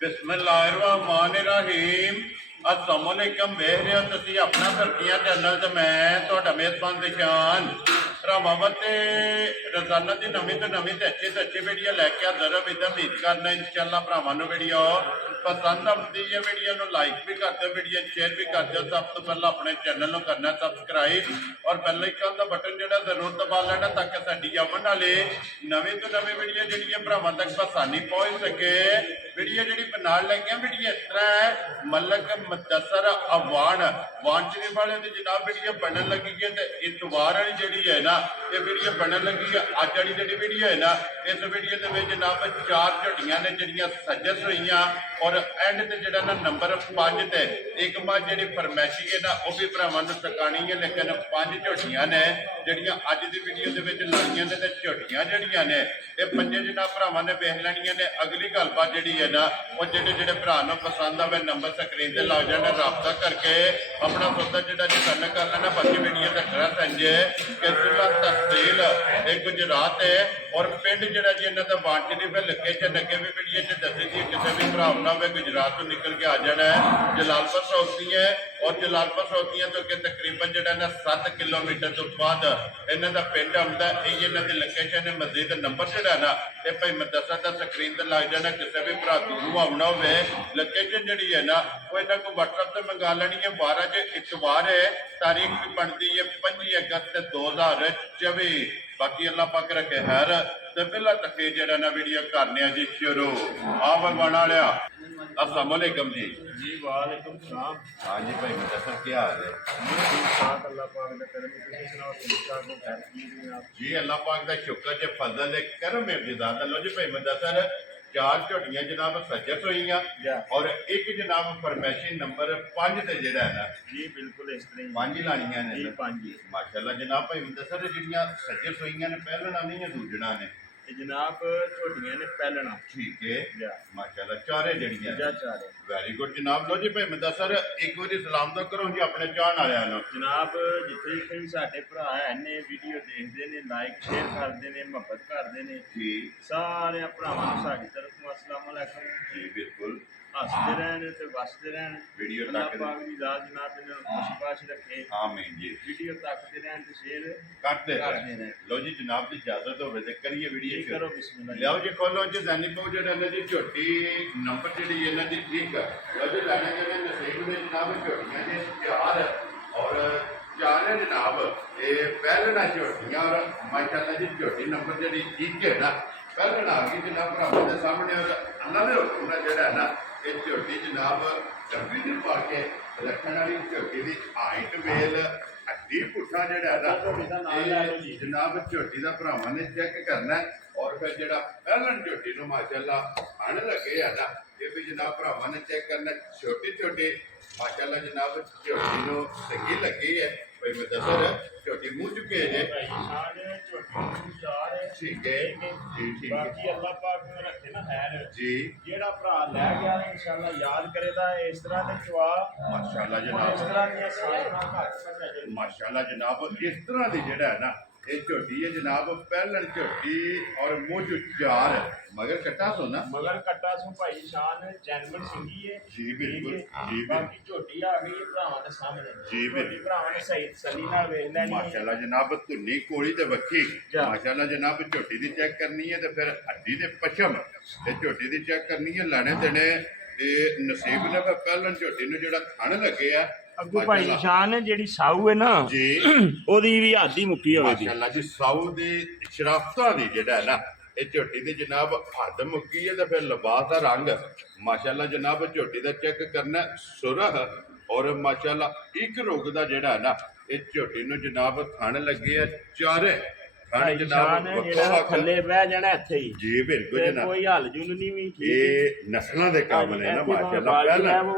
बिस्मिल्लाहिर्रहमानिर्रहीम। अस्सलाम वालेकुम। वेख रहे हो तुसी अपना धरतियां चैनल ते मैं तुहाडा मेज़बान दिशान भरावां ते रोजाना की नवीं तो नवीं ते अच्छी वीडियो लैके हाज़र हां। उम्मीद करना इंशाअल्लाह भरावां नूं वीडियो पसंद आती है। वीडियो नूं लाइक भी कर दो, वीडियो शेयर भी कर दो। सब तो पहले अपने चैनल नूं करना सब्सक्राइब और बेल आइकन का बटन जिहड़ा जरूर दबा लेना ताकि साडी आवन वाली नवीं तो नवीं वीडियो जिहड़ी भरावां तक आसानी पहुंच सके। वीडियो जिहड़ी बनाण लगे वीडियो इस तरह है, मलक मुदस्सर अवान वान शरीफ वाले की जनाब वीडियो बनन लगी है। तो इतवार वाली जिहड़ी है ना ये वीडियो बनन लगी है। अज वाली जिहड़ी वीडियो है ना इस वीडियो के जनाब 4 झोटियां ने जिहड़ियां सजस हुईयां और एंड ते जिहड़ा ना नंबर 5 ते एक मझ जिहड़ी फरमैशी है ना वह भी भरावां नूं सकानी है। लेकिन 5 झोटियां ने जिहड़ियां अज दी वीडियो दे विच लाईयां ने ते झोटियां जिहड़ियां ने ये पंजे जनाब भरावां ने वेख लैणियां ने। अगली गलबात जिहड़ी है ना वो जिहड़े जिहड़े भरा नूं पसंद आवे नंबर स्क्रीन ते लग जाना, राबता करके अपना सौदा जिहड़ा जी डन कर लेना। बाकी वीडियो दा एड्रैस है जे कि जिला तहसील गुजरात है और पिंड जिहड़ा जी इन्हां दा वान शरीफ है। लोकेशन अगे भी वीडियो च दसी दी किसी भी भरा ना होवे गुजरात तो निकल के आ जाना है। जलालपुर सौती है और जलालपुर सौतियां तो अगे तकरीबन जिहड़ा ना 7 किलोमीटर तो बाद इन्हां दा पिंड आउंदा है। इन्हां दी लोकेशन है। मस्जिद नंबर जिहड़ा ना ये भाई मदरसा दा स्क्रीन ते लग जाना। किसी भी भरा दूरों आउणा होवे लोकेशन जिहड़ी है ना वो इन्हां को WhatsApp ते मंगा लैनी है। 12 च इतवार है, तारीख भी बनती है 25 अगस्त 2024। बाकी अल्लाह पाक रखे खैर। तो पहला तक जरा ना वीडियो करने जी शुरू। हाँ भगवान वालिया अस्सलाम वालेकुम जी। जी वालेकुम सलाम। हाँ जी भाई मुदस्सर क्या हाल है? अल्लाह पाक दा करम तुसीं सुनाओ ठीक-ठाक हो? खैर आप जी अल्लाह पाक दा शुक्र जे फजल है करम है जिदा लो जी भाई मुदस्सर 4 झोटियां जनाब सजस हुईयां और एक जनाब फरमैशी नंबर 5 ते जेड़ा है ना जी बिल्कुल इस तरह 5 लानियां ने जी 5 माशाल्लाह जनाब भाई मुदस्सर जिहड़ियां सजस हुईयां ने पहलना नहीं है दूजणा ने जनाब झोटियां ने पहलना ठीक है माशाल्लाह चारे जड़ियां चारे वेरी गुड जनाब। लो जी भाई मुदस्सर एक बार सलाम तो करो जी अपने चाहन वालियां नूं। जनाब जिथे जिथे भी साडे भरा है ने वीडियो देखते हैं लाइक शेयर करते हैं मुहब्बत करते हैं जी सारे भरावां नूं साडी तरफ अस्सलाम वालेकुम जी बिल्कुल हसते रहन ते वसते रहन। वीडियो अल्लाह तक पाक दी ज़ात जनाब इन्हां नूं खुश बाश रखे। आमीन जी। वीडियो तकते रहन ते शेयर करते रहन। लो जी जनाब की इजाजत हो करिए वीडियो जी करो बिस्मिल्लाह। लियाओ जी खोलो जी जैनी पाओ जो इन्हां दी झोटी नंबर जिहड़ी इन्हां दी ठीक है। लो जी लाने के नसीब ने जनाब झोटियां ने 4 और 4 है जनाब ये पहलना झोटियां और माशाल्लाह जी झोटी नंबर जिहड़ी ठीक है ना पहलना आ गई जनाब भरावां दे सामने और अल्लाह दे हुक्म नाल जिहड़ा है ना ये झोटी जनाब डब्बी च पा के रखने वाली झोटी की हाइट मेल हड्डी पुट्ठा जिहड़ा है ना जनाब झोटी का भरावां ने चेक करना और फिर जिहड़ा पहलन झोटी नूं माशाल्लाह खाण लगे है ना ये भी जनाब भरावां ने चेक करना। छोटी छोटी माशाल्लाह जनाब झोटी नूं सही लगी है भाई मुदस्सर झोटी मुँह चुके जे ठीक है जी ठीक है। बाकी अल्लाह पाक ने रखे ना खैर जी जेड़ा भरा लै गया इंशाअल्लाह याद करेगा इस तरह दे चवा माशाल्लाह इस जनाब तरह दी माशाल्लाह जनाब इस तरह की जिहड़ा है ना ये झोटी है जनाब पहलन झोटी और मुझ 4 मगर कट्टा सो ना मगर कट्टा सो भाई शान जैनवन सिंगी है जी बिल्कुल जी बाकी झोटी आ गई भरावां दे सामने जी बिल्कुल भरावां ने सही तसल्ली नाल वेख लैनी माशाल्लाह जनाब धुन्नी कोड़ी ते वक्खी माशाल्लाह जनाब झोटी दी चेक करनी है तो फिर हड्डी दे पछम ते झोटी दी चेक करनी है लाने देने ते नसीब ने पहलन झोटी नूं जेड़ा खाण लगे आ अगू भाई शान जेड़ी साऊ है ना जी ओदी भी हादी मुक्की होवे दी माशाल्लाह जी साऊ दी शराफतां दी जेड़ा है ना ये झोटी दी जनाब हद मुक्की है तो फिर लिबास का रंग माशाल्लाह जनाब झोटी का चेक करना सुरह और माशाल्लाह एक रोग का जेड़ा है ना ये झोटी नूं जनाब खाण लगे है चारे थल्ले बह जाना इत्थे ही जी बिल्कुल जनाब कोई हल जुल नहीं भी ये नस्लों के काम ने ना माशाल्लाह पहलन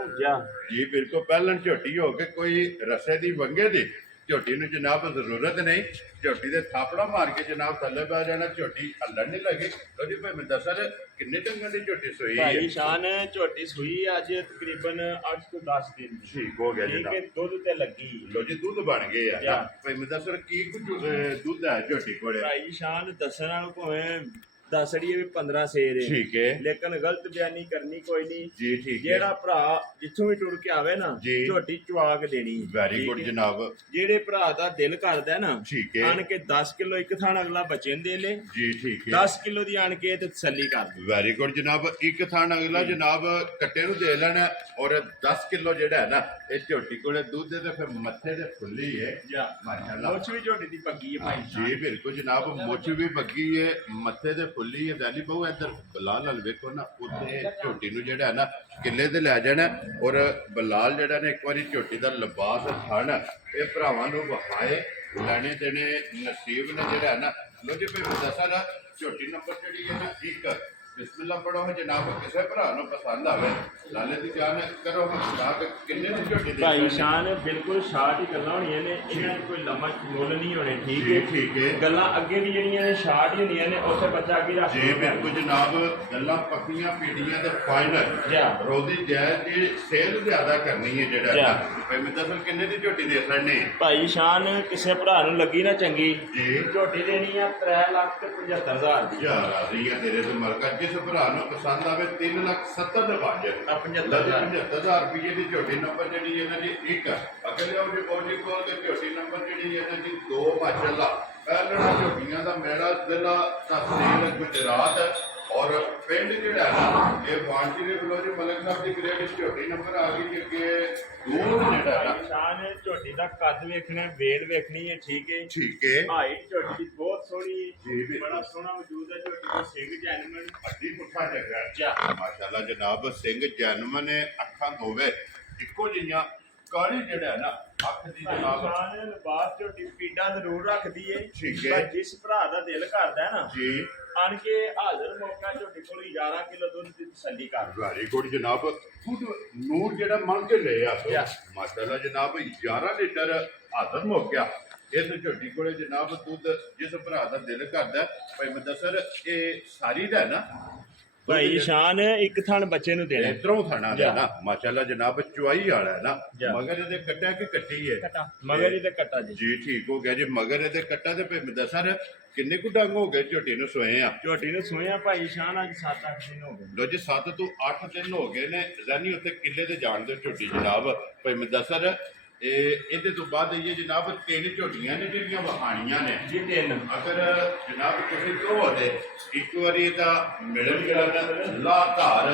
जी बिल्कुल पहलन झोटी हो के कोई रसे दी वंगे दी झोटी नूं जनाब जरूरत नहीं झोटी दे थापड़ा मार के जनाब थल्ले बह जाना झोटी हल्लण नहीं लगी। लो जी भाई मुदस्सर किन्ने ढंगां दी झोटी सूई है? भाई शान झोटी सूई अज तकरीबन 8 तो 10 दिन ठीक हो गया ठीक है जनाब। दुध ते लगी लो जी दूध बन गए है भाई मुदस्सर की कुछ दूध है झोटी कोले? भाई शान दसन वाल भावें ਦੱਸ ਰਹੀਏ ਵੀ 15 ਸੇਰ ਹੈ ਠੀਕ ਹੈ ਲੇਕਿਨ ਗਲਤ ਬਿਆਨੀ ਕਰਨੀ ਕੋਈ ਨਹੀਂ। ਜੀ ਠੀਕ ਹੈ ਜਿਹੜਾ ਭਰਾ ਜਿੱਥੋਂ ਵੀ ਟੁਰ ਕੇ ਆਵੇ ਨਾ ਜੀ। ਝੋਟੀ ਚਵਾ ਕੇ ਦੇਣੀ। ਵੈਰੀ ਠੀਕ ਗੁੱਡ ਹੈ। ਜਨਾਬ। ਜਿਹੜੇ ਭਰਾ ਦਾ ਦਿਲ ਕਰਦਾ ਨਾ ਠੀਕ ਹੈ ਆਣ ਕੇ 10 ਕਿਲੋ ਇੱਕ ਥਾਣ ਅਗਲਾ ਬੱਚੇ ਦੇ ਲੈ ਜੀ ਠੀਕ ਹੈ 10 ਕਿਲੋ ਦੀ ਆਣ ਕੇ ਤੇ ਤਸੱਲੀ ਕਰ ਦੇ। ਵੈਰੀ ਗੁੱਡ ਜਨਾਬ। ਇੱਕ ਥਾਣ ਅਗਲਾ ਜਨਾਬ ਕੱਟੇ ਨੂੰ ਦੇ ਲੈਣਾ ਔਰ 10 ਕਿਲੋ ਜਿਹੜਾ ਹੈ ਨਾ ਇਹ ਝੋਟੀ ਕੋਲੇ ਦੁੱਧ ਦੇ ਤੇ ਫਿਰ ਮੱਥੇ ਤੇ ਫੁੱਲੀ ਹੈ ਜਾ ਮਾਸ਼ਾਅੱਲਾ। ਮੁੱਛ ਵੀ ਝੋਟੀ ਦੀ ਪੱਕੀ ਹੈ ਭਾਈ ਜੀ ਬਿਲਕੁਲ ਜਨਾਬ। ਮੁੱਛ ਵੀ ਬੱਗੀ ਹੈ ਮੱਥੇ ਤੇ ਫੁੱਲੀ ਹੈ। ਦੈਲੀ ਬਹੁ ਇੱਧਰ ਬਲਾਲ ਨਾਲ ਵੇਖੋ ਨਾ ਉੱਥੇ ਝੋਟੀ ਨੂੰ ਜਿਹੜਾ ਹੈ ਨਾ ਕਿੱਲੇ ਤੇ ਲੈ ਜਾਣਾ ਔਰ ਬਲਾਲ ਜਿਹੜਾ ਨੇ ਇੱਕ ਵਾਰੀ ਝੋਟੀ ਦਾ ਲਿਬਾਸ ਖਾਣਾ ਇਹ ਭਰਾਵਾਂ ਨੂੰ ਵਹਾਏ ਲੈਣੇ ਦੇਣੇ ਨਸੀਬ ਨੇ ਜਿਹੜਾ ਹੈ ਨਾ। ਲੋ ਜੀ ਫਿਰ ਦੱਸਾਂ ਨਾ ਝੋਟੀ ਨੰਬਰ ਜਿਹੜੀ ਹੈ ਨਾ ਇੱਕ ਬਿਸਮਿਲ੍ਲਾ ਪੜੋ ਜਨਾਬ। ਕਿਸੇ ਭਰਾ ਨੂੰ ਪਸੰਦ ਆਵੇ ਲਾਲੇ ਦੀ ਜਾਨ ਕਰੋ ਹਮਦਾਕ ਕਿੰਨੇ ਦੀ ਝੋਟੀ ਦੇ ਭਾਈ ਸ਼ਾਨ ਬਿਲਕੁਲ ਸ਼ਾਰਟ ਹੀ ਗੱਲਾਂ ਹੋਣੀਆਂ ਨੇ ਇਹਨਾਂ ਦੇ ਕੋਈ ਲੰਮਾ ਮੁੱਲ ਨਹੀਂ ਹੋਣੇ। ਠੀਕ ਹੈ ਠੀਕ ਹੈ ਗੱਲਾਂ ਅੱਗੇ ਵੀ ਜਿਹੜੀਆਂ ਨੇ ਸ਼ਾਰਟ ਹੀ ਹੁੰਦੀਆਂ ਨੇ ਉਸੇ ਬੱਚਾ ਅੱਗੇ ਰੱਖ ਜੀ ਬਿਲਕੁਲ ਜਨਾਬ। ਗੱਲਾਂ ਪੱਕੀਆਂ ਪੀੜੀਆਂ ਤੇ ਫਾਈਨਲ ਜਾ ਰੋਦੀ ਜਾਇਜ਼ ਦੀ ਸੇਲ ਜ਼ਿਆਦਾ ਕਰਨੀ ਹੈ ਜਿਹੜਾ ਜਾ। ਭਾਈ ਮੈਂ ਦੱਸਾਂ ਕਿੰਨੇ ਦੀ ਝੋਟੀ ਦੇ ਸਕਣੇ ਭਾਈ ਸ਼ਾਨ ਕਿਸੇ ਭਰਾ ਨੂੰ ਲੱਗੀ ਨਾ ਚੰਗੀ ਜੀ ਝੋਟੀ ਦੇਣੀ ਆ 3,75,000 ਦੀ। ਯਾਰ ਰਾਜ਼ੀਆਂ ਤੇਰੇ ਤੋਂ ਮਲਕਾ ਜਿਸ ਭਰਾ ਨੂੰ ਪਸੰਦ ਆਵੇ 3,70,000 ਦੇ ਬਾਜ 75,000 ਰੁਪਏ ਦੀ ਝੋਟੀ ਨੰਬਰ ਜਿਹੜੀ ਇਹਨਾਂ ਦੀ ਇੱਕ ਅਗਲੇ ਉਹ ਰਿਪੋਰਟ ਕੋਲ ਕੇ ਝੋਟੀ ਨੰਬਰ ਜਿਹੜੀ ਇਹਨਾਂ ਦੀ 2 ਮਾਸ਼ਾਅੱਲਾ। ਪਹਿਲਣਾ ਝੋਟੀਆਂ ਦਾ ਮੇਲਾ ਜ਼ਿਲ੍ਹਾ ਤਹਿਸੀਲ ਗੁਜਰਾਤ ਔਰ ਪਿੰਡ ਜਿਹੜਾ ਹੈ ਨਾ ਇਹ ਵਾਂਟੀ ਦੇ ਬਲੋਜੀ ਮਲਕ ਸਾਹਿਬ ਦੀ ਗ੍ਰੇਡ ਝੋਟੀ ਨੰਬਰ ਆ ਗਈ ਕਿ ਅੱਗੇ ਦੂਰ ਜਿਹੜਾ ਹੈ ਨਾ ਸ਼ਾਨ ਝੋਟੀ ਦਾ ਕੱਦ ਵੇਖਣਾ ਵੇਲ ਵੇਖਣੀ ਹੈ। ਠੀਕ ਹੈ ਠੀਕ ਹੈ ਹਾਈਟ ਝੋਟੀ ਦੀ ਬਹੁਤ ਸੋਹਣੀ ਜੀ, ਹੈ ਬਿਲਕੁਲ। ਬੜਾ ਸੋਹਣਾ ਵਜੂਦ ਹੈ ਝੋਟੀ ਦਾ ਸਿੰਘ ਜੈਨੂਅਲ ਅੱਡੀ ਪੁੱਠਾ ਜਗ੍ਹਾ ਜਾ। ਮਾਸ਼ਾਅੱਲਾ ਜਨਾਬ। ਸਿੰਘ ਜਨਮ ਨੇ ਅੱਖਾਂ ਦੋਵੇਂ ਇੱਕੋ ਜਿਹੀਆਂ ਕਾਲੀ ਜਿਹੜਾ ਹੈ ਨਾ ਅੱਖ ਦੀ ਜਨਾਬ ਸ਼ਾਨ ਲਿਬਾਸ ਝੋਟੀ ਪੀੜਾ ਜ਼ਰੂਰ ਰੱਖਦੀ ਹੈ। ਠੀਕ ਹੈ। ਪਰ ਜਿਸ ਭਰਾ ਦਾ ਦਿਲ ਕਰਦਾ ਹੈ ਨਾ ਜੀ ਆਣ ਕੇ ਹਾਜ਼ਰ ਮੌਕਾ ਝੋਟੀ ਕੋਲ 11 ਕਿਲੋ ਦੁੱਧ ਦੀ ਤਸੱਲੀ ਕਰ ਵੈਰੀ ਗੁੱਡ ਜਨਾਬ। ਖੁਦ ਨੂਰ ਜਿਹੜਾ ਮੰਗ ਕੇ ਲੈ ਆ Yeah. ਮਾਸ਼ਾਅੱਲਾ ਜਨਾਬ 11 ਲੀਟਰ ਹਾਜ਼ਰ ਹੋ ਗਿਆ ਇਸ ਝੋਟੀ ਕੋਲੇ ਜਨਾਬ ਦੁੱਧ ਜਿਸ ਭਰਾ ਦਾ ਦਿਲ ਕਰਦਾ ਭਾਈ ਮੁਦੱਸਰ ਇਹ ਸਾਰੀ ਦਾ ਹੈ ਨਾ ਭਾਈ ਸ਼ਾਨ ਇੱਕ ਥਣ ਬੱਚੇ ਨੂੰ ਦੇਣਾ ਇਧਰੋਂ ਥਾਣਾ ਦਾ Yeah. ਨਾ ਮਾਸ਼ਾਅੱਲਾ ਜਨਾਬ ਚੁਆਈ ਵਾਲਾ ਹੈ ਨਾ Yeah. ਮਗਰ ਇਹਦੇ ਕੱਟਿਆ ਕਿ ਕੱਟੀ ਹੈ ਕਟਾ ਮਗਰ ਇਹਦੇ ਕਟਾ ਜੀ ਜੀ ਠੀਕ ਹੋ ਗਿਆ ਜੀ। ਮਗਰ ਇਹਦੇ ਕੱਟਾ ਤੇ ਭਾਈ ਮੁਦੱਸਰ ਕਿੰਨੇ ਕੁ ਡੰਗ ਹੋ ਗਏ ਝੋਟੀ ਨੂੰ ਸੋਏ ਆ ਝੋਟੀ ਨੂੰ ਸੋਇਆ ਭਾਈ ਸ਼ਾਨ ਅੱਜ 7-8 ਦਿਨ ਹੋ ਗਏ ਲੋ ਜੀ 7 ਤੋਂ 8 ਦਿਨ ਹੋ ਗਏ ਨੇ ਜ਼ਾਨੀ ਉੱਤੇ ਕਿੱਲੇ ਤੇ ਜਾਣ ਦੇ ਝੋਟੀ ਜਨਾਬ ਭਾਈ ਮੁਦੱਸਰ ਇਹਦੇ ਤੋਂ ਬਾਅਦ ਇਹ ਜਨਾਬ 3 ਝੋਟੀਆਂ ਨੇ ਜਿਹੜੀਆਂ ਵਹਾਣੀਆਂ ਨੇ ਜੀ 3 ਅਗਰ ਜਨਾਬ ਤੁਸੀਂ ਕਹੋ ਤੇ ਇੱਕ ਵਾਰੀ ਤਾਂ ਮਿਲਣ ਗਿਲਣ ਲਾ ਧਾਰ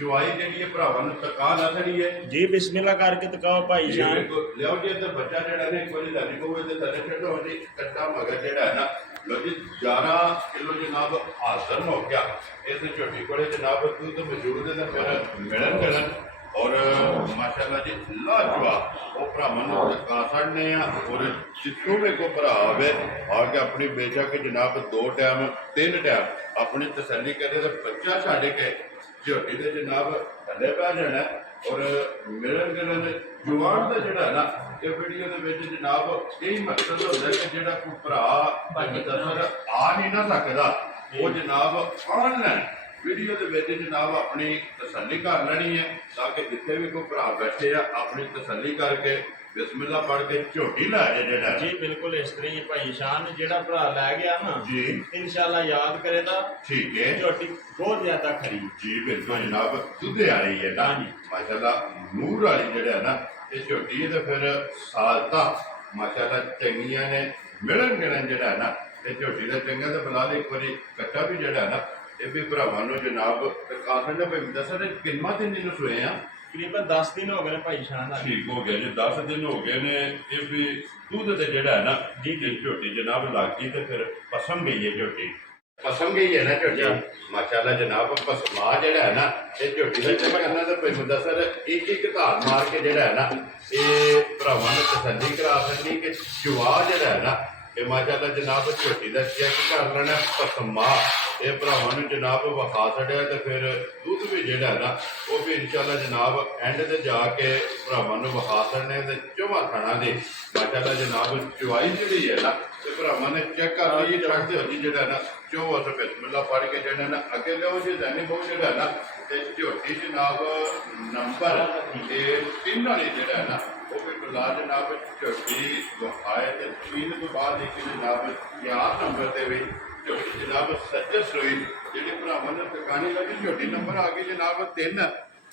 ਜਵਾਈ ਜਿਹੜੀ ਹੈ ਭਰਾਵਾਂ ਨੂੰ ਤਕਾ ਲਾ ਦੇਣੀ ਹੈ ਜੀ ਬਿਸਮਿਲ੍ਲਾ ਕਰਕੇ ਤਕਾਓ ਭਾਈ ਸ਼ਾਨ ਲਿਆਓ ਜੀ ਇੱਧਰ ਬੱਚਾ ਜਿਹੜਾ ਨੇ ਇੱਕ ਵਾਰੀ ਲਾਲੀ ਕੋਵੇ ਤੇ ਥੱਲੇ ਛੱਡੋ ਜੀ ਕੱਟਾ ਮਗਰ ਜਿਹੜਾ ਹੈ ਨਾ ਲੋ ਜੀ 11 ਕਿਲੋ ਜਨਾਬ ਹਾਜ਼ਰ ਹੋ ਗਿਆ ਇਸ ਝੋਟੀ ਕੋਲੇ ਜਨਾਬ ਦੁੱਧ ਮੌਜੂਦ ਹੈ ਫਿਰ ਮਿਲਣ ਗਿਲਣ ਔਰ ਮਾਸ਼ਾਅੱਲਾ ਜੀ ਲਾਜਵਾਬ ਉਹ ਭਰਾਵਾਂ ਨੂੰ ਤਕਾ ਛੱਡਨੇ ਆ ਔਰ ਜਿੱਥੋਂ ਵੀ ਕੋਈ ਭਰਾ ਆਵੇ ਆ ਕੇ ਆਪਣੀ ਬੇਸ਼ੱਕ ਜਨਾਬ 2 ਟਾਈਮ 3 ਟਾਈਮ ਆਪਣੀ ਤਸੱਲੀ ਕਰੇ ਤਾਂ ਬੱਚਾ ਛੱਡ ਕੇ ਝੋਟੀ ਦੇ ਜਨਾਬ ਥੱਲੇ ਪੈ ਜਾਣਾ ਔਰ ਮਿਲਣ ਗਿਲਣ ਜਵਾਨ ਦਾ ਜਿਹੜਾ ਨਾ ਇਹ ਵੀਡੀਓ ਦੇ ਵਿੱਚ ਜਨਾਬ ਇਹ ਮਕਸਦ ਹੁੰਦਾ ਕਿ ਜਿਹੜਾ ਕੋਈ ਭਰਾ ਦੱਸਰ ਆ ਨਹੀਂ ਨਾ ਸਕਦਾ ਉਹ ਜਨਾਬ ਆਨਲਾਈਨ ਵੀਡੀਓ ਦੇ ਵਿੱਚ ਜਨਾਬ ਆਪਣੀ ਤਸੱਲੀ ਕਰ ਲੈਣੀ ਹੈ ਤਾਂ ਕਿ ਜਿੱਥੇ ਵੀ ਕੋਈ ਭਰਾ ਬੈਠੇ ਆ ਆਪਣੀ ਤਸੱਲੀ ਕਰਕੇ ਬਿਸਮਿਲ੍ਲਾ ਪੜ੍ਹ ਕੇ ਝੋਟੀ ਲੈ ਜਾਏ ਜਿਹੜਾ ਜੀ ਬਿਲਕੁਲ ਇਸ ਤਰ੍ਹਾਂ ਹੀ ਭਾਈ ਸ਼ਾਨ ਜਿਹੜਾ ਭਰਾ ਲੈ ਗਿਆ ਨਾ ਜੀ ਇਨਸ਼ਾਅੱਲਾ ਯਾਦ ਕਰੇਗਾ ਠੀਕ ਹੈ ਝੋਟੀ ਬਹੁਤ ਜ਼ਿਆਦਾ ਖਰੀ ਜੀ ਬਿਲਕੁਲ ਜਨਾਬ ਦੁੱਧੇ ਆ ਰਹੀ ਹੈ ਨਾ ਹਾਂਜੀ। ਮਾਸ਼ਾਅੱਲਾ ਨੂਰ ਵਾਲੀ ਜਿਹੜਾ ਹੈ ਨਾ ਇਹ ਝੋਟੀ ਹੈ ਤੇ ਫਿਰ ਸਾਲਤਾ ਮਾਸ਼ਾਅੱਲਾ ਚੰਗੀਆਂ ਨੇ ਮਿਲਣ ਗਿਲਣ ਜਿਹੜਾ ਹੈ ਨਾ ਇਹ ਝੋਟੀ ਦਾ ਚੰਗਾ ਤੇ ਬਣਾ ਲਈ ਇੱਕ ਵਾਰੀ ਕੱਟਾ ਵੀ ਜਿਹੜਾ ਹੈ ਨਾ ਇਹ ਵੀ ਭਰਾਵਾਂ ਨੂੰ ਜਨਾਬ ਕਾਫੀ ਨੇ ਭਾਈ ਦੱਸਣ ਕਿੰਨਾ ਦਿਨ ਇਹਨੂੰ ਸੋਏ ਆ ਤਕਰੀਬਨ 10 ਦਿਨ ਹੋ ਗਏ ਨੇ ਭਾਈ ਸ਼ਾਨ ਆ ਠੀਕ ਹੋ ਗਿਆ ਜੀ 10 ਦਿਨ ਹੋ ਗਏ ਨੇ ਇਹ ਵੀ ਦੁੱਧ ਤੇ ਜਿਹੜਾ ਹੈ ਨਾ ਜੀ ਝੋਟੀ ਜਨਾਬ ਲੱਗ ਗਈ ਤੇ ਫਿਰ ਪਸਮ ਗਈ ਹੈ ਝੋਟੀ ਪਸਮ ਗਈ ਹੈ ਨਾ ਝੋਟੀ ਮਾਸ਼ਾਅੱਲਾ ਜਨਾਬ ਪਸਮਾ ਜਿਹੜਾ ਹੈ ਨਾ ਇਹ ਝੋਟੀ ਦਾ ਚੈੱਕ ਕਰਨਾ ਤੇ ਭਾਈ ਮੁਦੱਸਰ ਇੱਕ ਇੱਕ ਧਾਰ ਮਾਰ ਕੇ ਜਿਹੜਾ ਹੈ ਨਾ ਇਹ ਭਰਾਵਾਂ ਨੂੰ ਤਸੱਲੀ ਕਰਾ ਸਕਦੀ ਕਿ ਜਵਾ ਜਿਹੜਾ ਹੈ ਨਾ ਇਹ ਮਾਸ਼ਾਅੱਲਾ ਜਨਾਬ ਝੋਟੀ ਦਾ ਚੈੱਕ ਕਰ ਲੈਣਾ ਪਸਮਾ ਇਹ ਭਰਾਵਾਂ ਨੂੰ ਜਨਾਬ ਵਿਖਾ ਛੱਡਿਆ ਤੇ ਫਿਰ ਦੁੱਧ ਵੀ ਜਿਹੜਾ ਹੈ ਨਾ ਉਹ ਵੀ ਇਨਸ਼ਾਅੱਲਾ ਜਨਾਬ ਐਂਡ ਤੇ ਜਾ ਕੇ ਭਰਾਵਾਂ ਨੂੰ ਵਿਖਾ ਛੱਡਣੇ ਤੇ ਚੋਮਾ ਖਾਣਾ ਦੇ ਮਾਸ਼ਾਅੱਲਾ ਜਨਾਬ ਚੁਆਈ ਜਿਹੜੀ ਹੈ ਨਾ ਤੇ ਭਰਾਵਾਂ ਨੇ ਚੈੱਕ ਕਰ ਲਈ ਚੱਕਦੇ ਹੋ ਜੀ ਜਿਹੜਾ ਨਾ ਚੋ ਅਸ ਬਿਸਮਿਲ੍ਲਾ ਪੜ੍ਹ ਕੇ ਜਿਹੜਾ ਨਾ ਅੱਗੇ ਲਿਓ ਜੀ ਜ਼ਾਨੀ ਬਹੁਤ ਜਿਹੜਾ ਨਾ ਤੇ ਝੋਟੀ ਜਨਾਬ ਨੰਬਰ ਇਹ 3 ਵਾਲੀ ਜਿਹੜਾ ਹੈ ਨਾ ਉਹ ਵੀ ਬੁਲਾ ਜਨਾਬ ਝੋਟੀ ਵਿਖਾਏ ਤੇ 3 ਤੋਂ ਬਾਅਦ ਇੱਕ ਜਨਾਬ 4 ਨੰਬਰ ਤੇ ਵੀ ਝੋਟੀ ਜਨਾਬ ਸੱਜੇ ਸੋਈ ਜਿਹੜੇ ਭਰਾਵਾਂ ਨੇ ਦੁਕਾਨੀ ਲੱਗੀ ਝੋਟੀ ਨੰਬਰ ਆ ਗਈ ਜਨਾਬ 3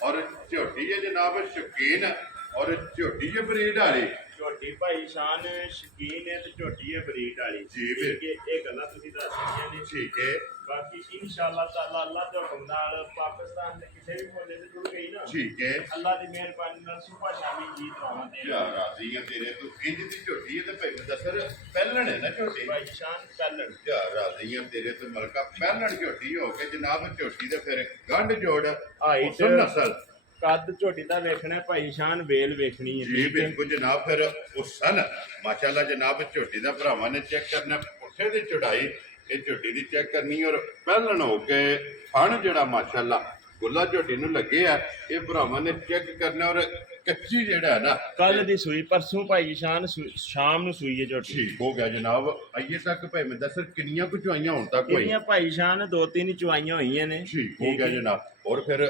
ਔਰ ਝੋਟੀ ਹੈ ਜਨਾਬ ਸ਼ੌਕੀਨ ਔਰ ਝੋਟੀ ਹੈ ਬਰੀਡ ਵਾਲੀ ਝੋਟੀ ਭਾਈ ਸ਼ਾਨ ਸ਼ਕੀਨ ਹੈ ਤੇ ਝੋਟੀ ਹੈ ਬਰੀਡ ਵਾਲੀ ਜੀ ਵੀਰ। ਇਹ ਗੱਲਾਂ ਤੁਸੀਂ ਦੱਸ ਦਿੱਤੀਆਂ ਨੇ। ਠੀਕ ਹੈ ਬਾਕੀ ਇਨਸ਼ਾਅੱਲਾ ਤਾਲਾ ਅੱਲਾਹ ਦੇ ਹੁਕਮ ਨਾਲ ਪਾਕਿਸਤਾਨ ਦੇ ਕਿਸੇ ਵੀ ਮੁੱਲੇ ਤੇ ਜੁੜ ਗਈ ਨਾ ਠੀਕ ਹੈ ਅੱਲਾਹ ਦੀ ਮਿਹਰਬਾਨੀ ਨਾਲ ਸੁਬਹ ਸ਼ਾਮੀ ਜੀਤ ਆਵਾਂਗੇ। ਯਾ ਰਾਜ਼ੀ ਆ ਤੇਰੇ ਤੋਂ ਇੰਜ ਦੀ ਝੋਟੀ ਹੈ ਤੇ ਭਾਈ ਦੱਸਰ ਪਹਿਲਣ ਹੈ ਨਾ ਝੋਟੀ ਭਾਈ ਸ਼ਾਨ ਚੱਲਣ ਯਾ ਰਾਜ਼ੀ ਆ ਤੇਰੇ ਤੋਂ ਮਲਕਾ ਪਹਿਲਣ ਝੋਟੀ ਹੋ ਕੇ ਜਨਾਬ ਝੋਟੀ ਦੇ ਫਿਰ ਗੰਢ ਜੋੜ ਹਾਈਟ ਹੁਸਨ ਨਸਲ ਕੱਦ ਝੋਟੀ ਦਾ ਵੇਖਣਾ ਭਾਈ ਸ਼ਾਨ ਵੇਲ ਵੇਖਣੀ ਹੈ। ਜੀ ਬਿਲਕੁਲ ਜਨਾਬ ਫਿਰ ਹੁਸਨ ਮਾਸ਼ਾਅੱਲਾ ਜਨਾਬ ਝੋਟੀ ਦਾ ਭਰਾਵਾਂ ਨੇ ਚੈੱਕ ਕਰਨਾ ਪੁੱਠੇ ਦੀ ਚੜਾਈ ਇਹ ਝੋਟੀ ਦੀ ਚੈੱਕ ਕਰਨੀ ਔਰ ਪਹਿਲਣ ਹੋ ਕੇ ਫਣ ਜਿਹੜਾ ਮਾਸ਼ਾਅੱਲਾ ਗੁੱਲਾ ਝੋਟੀ ਨੂੰ ਲੱਗੇ ਆ ਇਹ ਭਰਾਵਾਂ ਨੇ ਚੈੱਕ ਕਰਨਾ ਔਰ ਕੱਚੀ ਜਿਹੜਾ ਹੈ ਨਾ ਕੱਲ ਦੀ ਸੂਈ ਪਰਸੋਂ ਭਾਈ ਸ਼ਾਨ ਸ਼ਾਮ ਨੂੰ ਸੂਈ ਹੈ ਝੋਟੀ। ਠੀਕ ਹੋ ਗਿਆ ਜਨਾਬ ਅਈਏ ਤੱਕ ਭਾਈ ਮੈਂ ਦੱਸਰ ਕਿੰਨੀਆਂ ਕੁ ਚੁਆਈਆਂ ਹੁਣ ਤੱਕ ਹੋਈ ਇਹਦੀਆਂ ਭਾਈ ਸ਼ਾਨ 2-3 ਚੁਆਈਆਂ ਹੋਈਆਂ ਨੇ। ਠੀਕ ਹੋ ਗਿਆ ਜਨਾਬ ਔਰ ਫਿਰ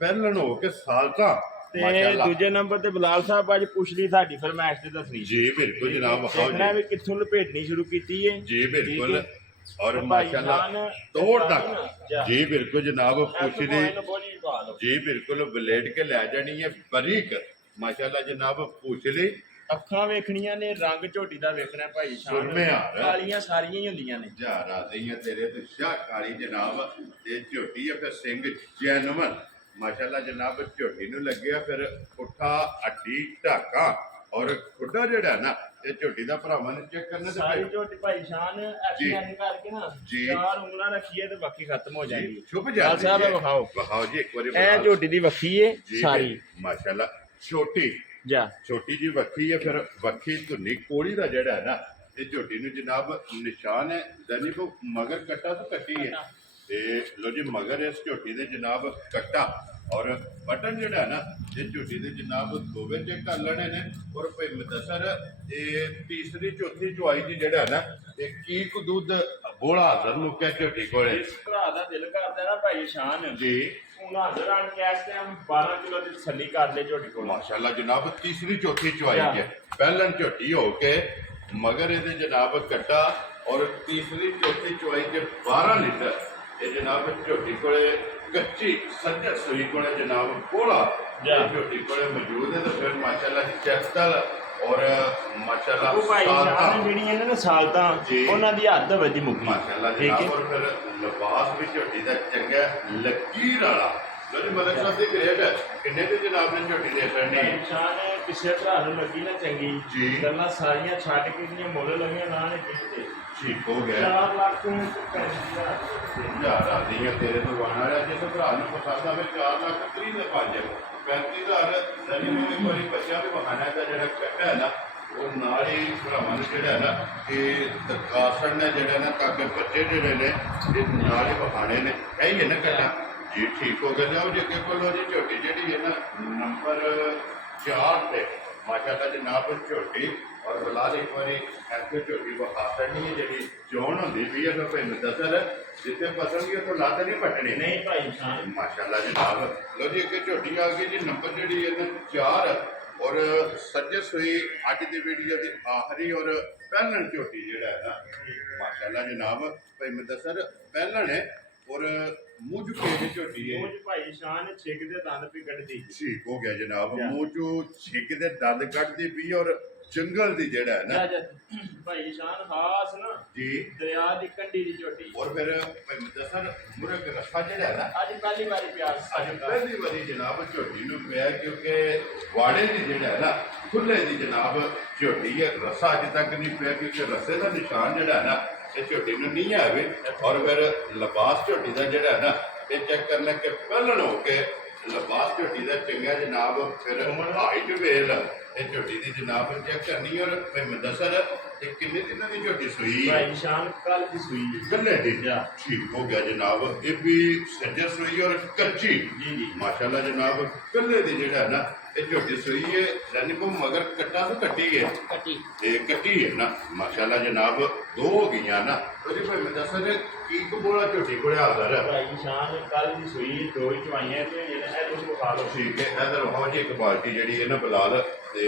ਪਹਿਲਣ ਹੋ ਕੇ ਸਾਲਤਾ ਤੇ ਮਾਸ਼ਾਅੱਲਾ ਦੂਜੇ ਨੰਬਰ ਤੇ ਬਲਾਲ ਸਾਹਿਬ ਅੱਜ ਪੁੱਛ ਲਈ ਸਾਡੀ ਫਰਮਾਇਸ਼ ਤੇ ਦੱਸਣੀ ਜੀ ਬਿਲਕੁਲ ਜਨਾਬ ਆਓ ਦੇਖਣਾ ਜੀ ਵੀ ਕਿੱਥੋਂ ਲਪੇਟਣੀ ਸ਼ੁਰੂ ਕੀਤੀ ਹੈ। ਜੀ ਬਿਲकुल ठीक और तो भाई माशाल्लाह जान, तोड़ जा। तक जी बिल्कुल जनाब पूछ ली बोली बात जी बिल्कुल ब्लेड के ले जानी है बरीक माशाल्लाह जनाब पूछ ली ਅੱਖਾਂ ਵੇਖਣੀਆਂ ਨੇ ਰੰਗ ਝੋਟੀ ਦਾ ਵੇਖਣਾ ਭਾਈ ਸ਼ਾਨ ਸੁਰਮੇ ਆ ਰਿਹਾ। ਕਾਲੀਆਂ ਸਾਰੀਆਂ ਹੀ ਹੁੰਦੀਆਂ ਨੇ। जा राजियां तेरे तो शाह काली जनाब ते झोटी है फिर सिंह जैनवन माशाल्लाह जनाब झोटी नु लगे फिर पुठा हड्डी ढाका और खुड्डा जेड़ा ना ये झोटी दा भरावां ने चेक करना ते ਸਾਰੀ भाई ਝੋਟੀ ਭਾਈ ਸ਼ਾਨ ਐਸੀ जी। ਐਸੀ ਕਰਕੇ ਨਾ जी। ਚਾਰ ਉਂਗਲਾਂ ਰੱਖੀਏ ਤੇ ਬਾਕੀ ਖਤਮ ਹੋ जी ਜਾਏਗੀ। छुप ਲਾਲ जाती ਸਾਹਿਬ है ਵਿਖਾਓ बहाओ जी एक बारी ਇਹ बहाओ। ਝੋਟੀ ਦੀ ਵੱਖੀ ਏ जी ਸਾਰੀ माशाल्लाह छोटी ਜਾ ਛੋਟੀ ਜੀ ਵੱਖੀ ਹੈ ਫਿਰ ਵੱਖੀ ਧੁੰਨੀ ਕੋੜੀ ਦਾ ਜਿਹੜਾ ਹੈ ਨਾ ਇਹ ਝੋਟੀ ਨੂੰ ਜਨਾਬ ਨਿਸ਼ਾਨ ਹੈ ਜਾਨੀ ਕੋ ਮਗਰ ਕੱਟਾ ਤੋਂ ਕੱਟੀ ਹੈ ਤੇ ਲੋ ਜੀ ਮਗਰ ਇਸ ਝੋਟੀ ਦੇ ਜਨਾਬ ਕੱਟਾ ਔਰ ਬਟਨ ਜਿਹੜਾ ਹੈ ਨਾ ਇਹ ਝੋਟੀ ਦੇ ਜਨਾਬ ਦੋਵੇਂ ਚੈੱਕ ਕਰ ਲੈਣੇ ਨੇ ਔਰ ਭਈ ਮਦਸਰ ਇਹ ਤੀਸਰੀ ਚੌਥੀ ਚੁਆਈ ਜੀ ਜਿਹੜਾ ਹੈ ਨਾ ਇਹ ਕੀ ਕੁ ਦੁੱਧ ਬੋਲਾ ਹਾਜ਼ਰ ਮੁੱਕਿਆ ਝੋਟੀ ਕੋਲੇ ਇਸ ਭਰਾ ਦਾ ਦਿਲ ਕਰਦਾ ਨਾ ਭਾਈ ਸ਼ਾਨ ਜੀ ਹੁਣ ਹਾਜ਼ਰ ਆਣ ਕੇ ਇਸ ਟਾਈਮ 12 ਕਿਲੋ ਦੀ ਤਸੱਲੀ ਕਰ ਲੈ ਝੋਟੀ ਕੋਲ। ਮਾਸ਼ਾਅੱਲਾ ਜਨਾਬ ਤੀਸਰੀ ਚੌਥੀ ਚੁਆਈ ਹੈ ਪਹਿਲਨ ਝੋਟੀ ਹੋ ਕੇ ਮਗਰ ਇਹਦੇ ਜਨਾਬ ਕੱਟਾ ਔਰ ਤੀਸਰੀ ਚੌਥੀ ਚੁਆਈ ਦੇ 12 ਲੀਟਰ ਇਹ ਜਨਾਬ ਝੋਟੀ ਕੋਲੇ ਕੱਚੀ ਸੱਜਰ ਸੂਈ ਕੋਲੇ ਜਨਾਬ ਕੋਲਾ ਝੋਟੀ ਕੋਲੇ ਮੌਜੂਦ ਹੈ ਤੇ ਫਿਰ ਮਾਸ਼ਾਅੱਲਾ ਚੈੱਕਲ ਔਰ ਮਾਸ਼ਾਅੱਲਾ ਉਹ ਭਾਈ ਸ਼ਾਨ ਜਿਹੜੀ ਇਹਨਾਂ ਨੇ ਸਾਲਤਾਂ ਜੀ। ਉਹਨਾਂ ਦੀ ਹੱਦ ਵੱਜੀ ਮੁੱਕੀ। ਮਾਸ਼ਾਅੱਲਾ ਠੀਕ ਜਨਾਬ ਹੈ ਔਰ ਫਿਰ ਲਿਬਾਸ ਵੀ ਝੋਟੀ ਦਾ ਚੰਗਾ ਲਕੀਰ ਵਾਲਾ ਲੋ ਜੀ ਮਲਕ ਸਾਹਿਬ ਦੀ ਗ੍ਰੇਡ ਕਿੰਨੇ ਦੇ ਜਨਾਬ ਨੇ ਝੋਟੀ ਦੇ ਕਰਨੀ ਭਾਈ ਸ਼ਾਨ ਕਿਸੇ ਭਰਾ ਨੂੰ ਲੱਗੀ ਨਾ ਚੰਗੀ ਜੀ। ਗੱਲਾਂ ਸਾਰੀਆਂ ਛੱਡ ਕੇ ਦੀਆਂ ਮੁੱਲ ਲੱਗੀਆਂ ਨਾ ਨੇ ਕਿਤੇ ਠੀਕ ਹੋ ਗਿਆ 4 ਲੱਖ 35,000 ਯਾਰ ਆਦੀਆਂ ਤੇਰੇ ਤੋਂ ਵਾਣਾ ਰਿਹਾ ਜਿਸ ਭਰਾ ਨੂੰ ਪਸੰਦ ਆਵੇ 4 ਲੱਖ 30 ਦੇ 5 35,000 ਜ਼ਨੀ ਨੂੰ ਇੱਕ ਵਾਰੀ ਬੱਚਾ ਵੀ ਬਹਾਨਾ ਦਾ ਜਿਹੜਾ ਕੱਟਾ ਹੈ ਨਾ ਉਹ ਨਾਲ ਹੀ ਭਰਾਵਾਂ ਨੂੰ ਜਿਹੜਾ ਹੈ ਨਾ ਕਿ ਤਕਾਸਣ ਨੇ ਜਿਹੜਾ ਨਾ ਤਾਂ ਕਿ ਬੱਚੇ ਜਿਹੜੇ ਨੇ ਇਹ ਨਾਲ ਹੀ ਬਹਾਨੇ ਨੇ ਇਹ ਹੀ ਹੈ ਨਾ ਕੱਟਾ ਜੀ ਠੀਕ ਹੋ ਗਿਆ ਜਾਓ ਜੀ ਅੱਗੇ ਕੋਲੋਂ ਜੀ ਝੋਟੀ ਜਿਹੜੀ ਹੈ ਨਾ ਨੰਬਰ 4 ਤੇ ਮਾਸ਼ਾਅੱਲਾ ਜਨਾਬ ਝੋਟੀ ਔਰ ਬਲਾਲ ਇੱਕ ਵਾਰੀ ਐਸੇ ਝੋਟੀ ਵਖਾ ਕਰਨੀ ਹੈ ਜਿਹੜੀ ਚੋਣ ਹੁੰਦੀ ਵੀ ਹੈ ਫਿਰ ਦੱਸਰ ਜਿੱਥੇ ਪਸੰਦ ਹੈ ਤਾਂ ਲਾਤ ਨਹੀਂ ਪਟਣੀ ਨਹੀਂ ਭਾਈ ਸ਼ਾਨ ਮਾਸ਼ਾਅੱਲਾ ਜਨਾਬ ਲੋ ਜੀ ਅੱਗੇ ਝੋਟੀ ਆ ਗਈ ਜੀ ਨੰਬਰ ਜਿਹੜੀ ਹੈ 4 ਔਰ ਸੱਜੇ ਸੂਈ ਅੱਜ ਦੀ ਵੀਡੀਓ ਦੀ ਆਖਰੀ ਔਰ ਪਹਿਲਣ ਝੋਟੀ ਜਿਹੜਾ ਹੈ ਨਾ ਮਾਸ਼ਾਅੱਲਾ ਜਨਾਬ ਭਾਈ ਮੁਦੱਸਰ ਪਹਿਲਣ ਹੈ ਔਰ ਮੂੰਹ ਚੁੱਕੇ ਦੀ ਝੋਟੀ ਹੈ ਉਹ ਭਾਈ ਸ਼ਾਨ ਛਿੱਕ ਦੇ ਦੰਦ ਵੀ ਕੱਢਦੀ ਠੀਕ ਹੋ ਗਿਆ ਜਨਾਬ ਮੂੰਹ ਚੋਂ ਛਿੱਕ ਦੇ ਦੰਦ ਕੱਢਦੀ ਪਈ ਔਰ ਜੰਗਲ ਦੀ ਜਿਹੜਾ ਹੈ ਨਾ ਭਾਈ ਸ਼ਾਨ ਖਾਸ ਨਾ ਜੀ ਦਰਿਆ ਦੀ ਕੰਢੀ ਦੀ ਝੋਟੀ ਔਰ ਫਿਰ ਭਾਈ ਮੁਦੱਸਰ ਮੁਰਗ ਰੱਖਾ ਜਿਹੜਾ ਹੈ ਨਾ ਅੱਜ ਪਹਿਲੀ ਵਾਰੀ ਪਿਆਰ ਅੱਜ ਪਹਿਲੀ ਵਾਰੀ ਜਨਾਬ ਝੋਟੀ ਨੂੰ ਪਿਆ ਕਿਉਂਕਿ ਵਾੜੇ ਦੀ ਜਿਹੜਾ ਹੈ ਨਾ ਖੁੱਲੇ ਦੀ ਜਨਾਬ ਝੋਟੀ ਹੈ ਰਸਾ ਅਜੇ ਤੱਕ ਨਹੀਂ ਪਿਆ ਕਿਉਂਕਿ ਰਸੇ ਦਾ ਨਿਸ਼ਾਨ ਜਿਹੜਾ ਹੈ ਨਾ ਇਹ ਝੋਟੀ ਨੂੰ ਨਹੀਂ ਆਵੇ ਔਰ ਫਿਰ ਲਿਬਾਸ ਝੋਟੀ ਦਾ ਜਿਹੜਾ ਹੈ ਨਾ ਇਹ ਚੈੱਕ ਕਰਨਾ ਕਿ ਪਹਿਲਣ ਹੋ ਕੇ ਲਿਬਾਸ ਝੋਟੀ ਦਾ ਚੰਗਾ ਜਨਾਬ ਫਿਰ ਹਾਈਟ ਵੇਲ ਇਹ ਝੋਟੀ ਦੀ ਜਨਾਬ ਚੈੱਕ ਕਰਨੀ ਔਰ ਫਿਰ ਮੁਦੱਸਰ ਇਹ ਕਿੰਨੇ ਦਿਨਾਂ ਦੀ ਝੋਟੀ ਸੂਈ ਭਾਈ ਸ਼ਾਨ ਕੱਲ ਦੀ ਸੂਈ ਕੱਲੇ ਦੀ ਠੀਕ ਹੋ ਗਿਆ ਜਨਾਬ ਇਹ ਵੀ ਸੱਜਰ ਸੂਈ ਔਰ ਕੱਚੀ ਜੀ ਜੀ ਮਾਸ਼ਾਅੱਲਾ ਜਨਾਬ ਕੱਲੇ ਦੀ ਜਿਹੜਾ ਨਾ ਇਹ ਝੋਟੀ ਸੂਈ ਹੈ ਯਾਨੀ ਕੋ ਮਗਰ ਕੱਟਾ ਤੋਂ ਕੱਟੀ ਹੈ ਕੱਟੀ ਇਹ ਕੱਟੀ ਹੈ ਨਾ ਮਾਸ਼ਾਅੱਲਾ ਜਨਾਬ ਦੋ ਹੋ ਗਈਆਂ ਨਾ ਉਹਦੀ ਭਾਈ ਮੈਂ ਦੱਸਾਂ ਕੀ ਕਬੋਲਾ ਝੋਟੀ ਕੋਲੇ ਹਾਜ਼ਰ ਹੈ ਭਾਈ ਸ਼ਾਨ ਕੱਲ ਦੀ ਸੂਈ ਦੋ ਹੀ ਚਵਾਈਆਂ ਤੇ ਇਹ ਕੁਝ ਵਿਖਾ ਲਓ। ਠੀਕ ਹੈ ਇਧਰ ਹੋ ਜੀ ਇੱਕ ਬਾਲਟੀ ਜਿਹੜੀ ਹੈ ਨਾ ਬਲਾਲ ਤੇ